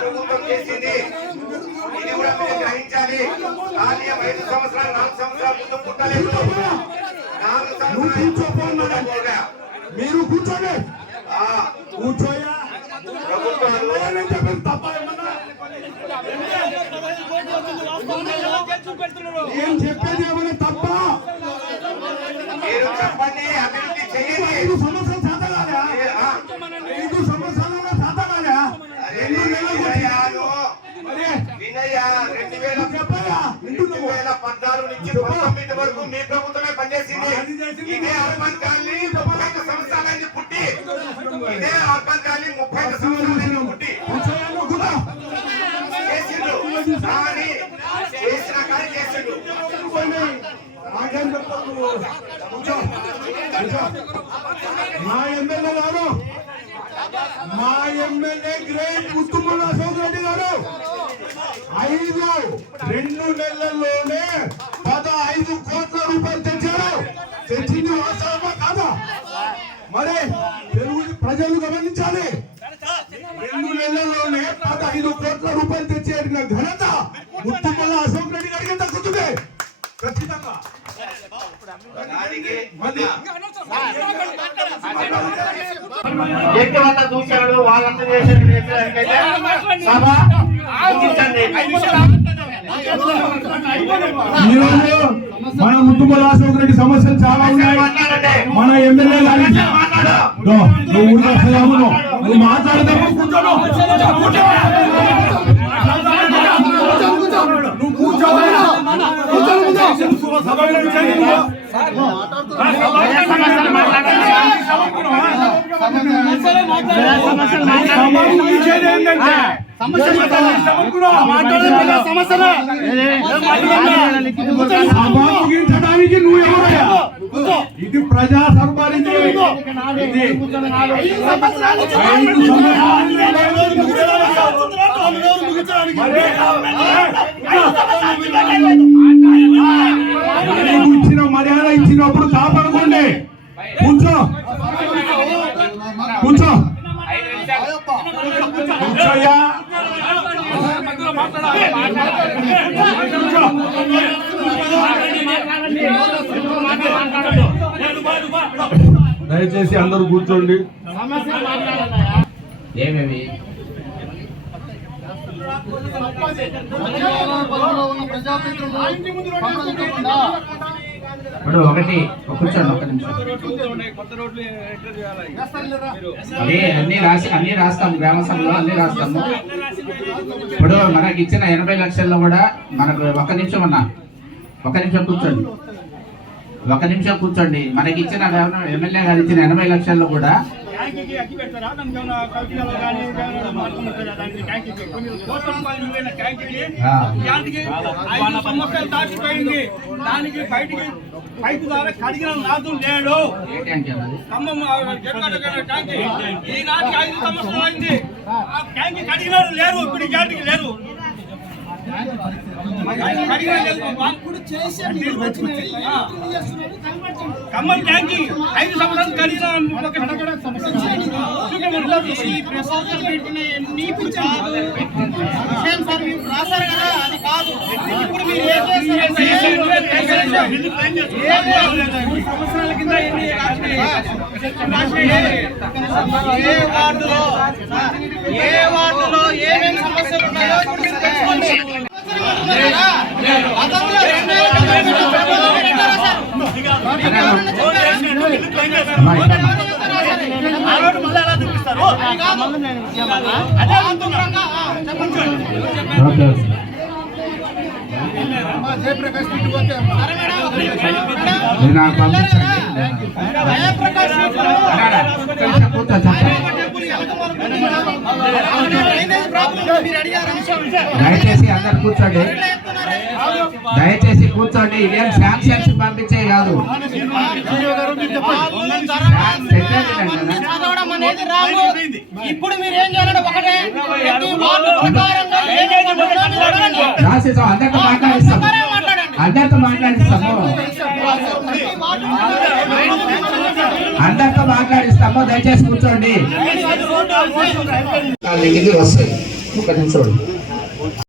ప్రభుత్వం చేసింది. ఇది కూడా మీరు గ్రహించాలి. ఆలయం 5 సంవత్సరాలు 4 సంవత్సరాల ముందు పుట్టలేదు. 4 సంవత్సరాలు మీరు కూర్చోండి. కూర్చోయా ప్రభుత్వాలు ఏం చెప్పేది ఏమైనా తప్ప? మీరు చెప్పండి, అభివృద్ధి చేయండి. 5 సంవత్సరాలు సాధగాలా? 5 సంవత్సరాల సాధగాలా? 2014 నుంచి 19 వరకు మీ ప్రభుత్వమే పనిచేసింది. ఇదే అర్బన్ కాలనీ 35 సంవత్సరాలైంది పుట్టి. ఇదే అర్బన్ కాలనీ 35 సంవత్సరాలైంది పుట్టి చేసిండు. కానీ చేసిన కానీ చేసిండు. మా ఎమ్మెల్యే గారు, మా ఎమ్మెల్యే గ్రేట్ ముత్తుమల్ల అశోక్ రెడ్డి గారు 2 నెలల్లోనే 15 కోట్ల రూపాయలు తెచ్చారు. తెచ్చింది వాస్తవమా కాదా? మరి తెలుగు ప్రజలు గమనించాలి. 2 నెలల్లోనే 15 కోట్ల రూపాయలు తెచ్చేసిన ఘనత ముత్తుమల్ల అశోక్ రెడ్డి గారికి దక్కుతుంది ఖచ్చితంగా. వ్యక్తిగత దూషణలు వాళ్ళంతా చేసిన సభ ఈరోజు మన ముత్తుమల్ల అశోక్ రెడ్డి సమస్యలు చాలా ఉన్నాయి. మన ఎమ్మెల్యే నువ్వు మాట్లాడదాము ముగించడానికి నువ్వు ఎవరయ్యా? ఇది ప్రజా సంపాదించి ఇచ్చిన మర్యాద ఇచ్చినప్పుడు కాపాడుకోండి. కూర్చో కూర్చో కూర్చోయ్యా. దయచేసి అందరూ కూర్చోండి. ఏమేమి ఇప్పుడు ఒకటి కూర్చోండి, ఒక్క నిమిషం. అన్ని రాస్తాము, గ్రామ సభలో అన్ని రాస్తాము. ఇప్పుడు మనకి ఇచ్చిన 80 లక్షల్లో కూడా మనకు ఒక్క నిమిషం కూర్చోండి. మనకి ఇచ్చిన ఎమ్మెల్యే గారు ఇచ్చిన 80 లక్షల్లో కూడా దాటిపోయింది. దానికి బయటికి పైపు ద్వారా కడిగిన నాదు లేడు. ఖమ్మం ట్యాంక్ ఈనాటికి 5 సంవత్సరాలు అయింది. ఆ ట్యాంక్ కడిగినాడు లేరు, ఇప్పుడు ట్యాంక్ లేరు. ఖమ్మం ట్యాంక్ 5 సంవత్సరాలు కడిగిన రాశారు కదా, అది కాదు. ఇప్పుడు మీరు ఏం చేస్తారు? 3 సంవత్సరాల కింద ఏ వార్డులో ఏమేమి సమస్యలు ఉన్నాయో ఇప్పుడు మీరు తెలుసుకోండి. నాకు పంపించండి. కూర్చో చెప్పండి. దయచేసి అందరు కూర్చోండి, దయచేసి కూర్చోండి. ఇదేం శాంక్షన్స్ పంపించే కాదు, చదవడం అనేది రాదు. ఇప్పుడు మీరు ఏం చేయాలంటే ఒకటే ప్రతి వార్డు ప్రకారంగా ఏదైతే ఉందో మీరు అడగండి. రాసేసాం, అందరితో మాట్లాడిస్తాము, అందరితో మాట్లాడిస్తాము, అందరితో మాట్లాడిస్తాము. దయచేసి కూర్చోండి. వస్తాయి, ఒక నిమిషం.